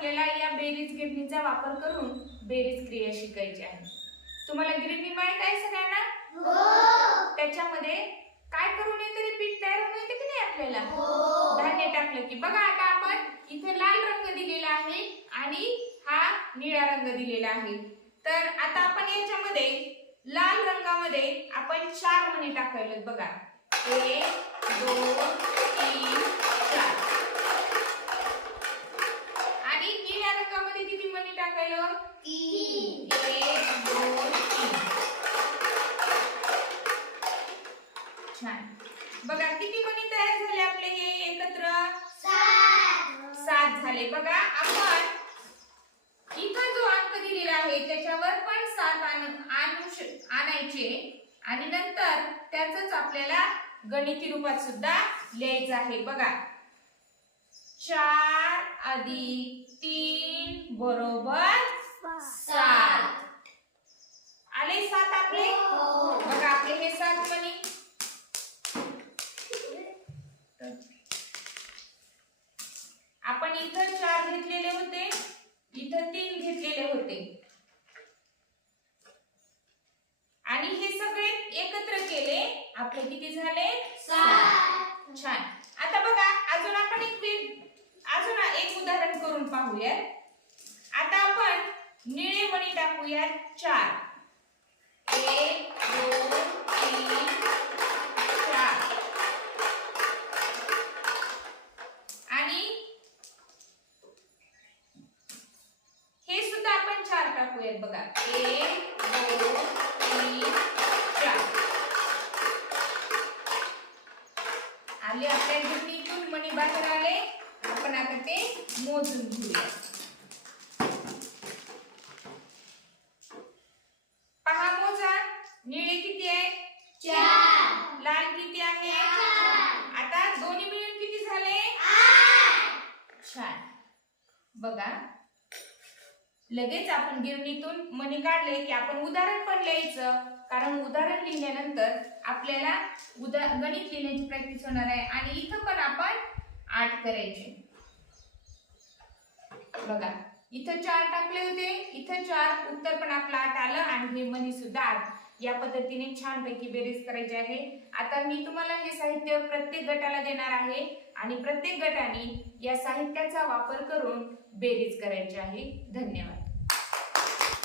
आपल्याला या बेरीज गिरणीचा वापर करून बेरीज क्रिया शिकायची आहे. तुम्हाला गिरणी माहित आहे सगळ्यांना? हो. त्याच्यामध्ये काय करून येतं, रिपीट तयार होऊन येते की नाही आपल्याला? हो. धान्य टाकलं की बघा, आता आपण इथे लाल रंग दिलेला आहे आणि हा निळा रंग दिलेला आहे. तर आता आपण याच्यामध्ये लाल रंगामध्ये आपण 4 मणी टाकायलेत बघा. 1 2 3 4. आणि निळ्या रंगामध्ये किती मणी टाकायलं? 3. 1 2 3. छान. बघा किती मणी तयार झाले आपले हे एकत्र? 7 झाले. बघा आपण इथं जो अंक दिलेला आहे त्याच्यावर पण 7 आणायचे आणि नंतर त्याचंच आपल्याला गणिती रूपात सुद्धा लिहायचं आहे. बघा 4 अधिक 3 बरोबर 7. आले 7 आपले? बघा आपले हे 7 मणी. आपण इथं 4 घेतलेले होते, इथं 3 घेतलेले होते आणि हे सगळे एकत्र केले, आपले किती झाले? 7. छान. आता बघा अजून आपण एक उदाहरण करून पाहूया. आता आपण निळे मणी टाकूयात 4. 1 2 3 4. आणि हे सुद्धा आपण 4 टाकूयात बघा. 1 2 3 4. आले आपल्या गिरणीतून मणी बाहेर आले. आपण आता ते मोजून घेऊया. पहा मोजा, निळे किती आहे? 4. लाल किती आहे? 4. आता दोन्ही मिळून किती झाले? 8. छान. बघा लगेच आपण गिरणीतून मणी काढले की आपण उदाहरण पण लिहायचं, कारण उदाहरण लिहिल्यानंतर आपल्याला गणित लिहिण्याची प्रॅक्टिस होणार आहे आणि इथं पण आपण 8 करायचे. बघा इथं 4 टाकले होते, इथं 4, उत्तर पण आपलं 8 आलं आणि हे मणी सुद्धा 8. या पद्धतीने छानपैकी बेरीज करायची आहे. आता मी तुम्हाला हे साहित्य प्रत्येक गटाला देणार आहे आणि प्रत्येक गटाने या साहित्याचा वापर करून बेरीज करायची आहे. धन्यवाद.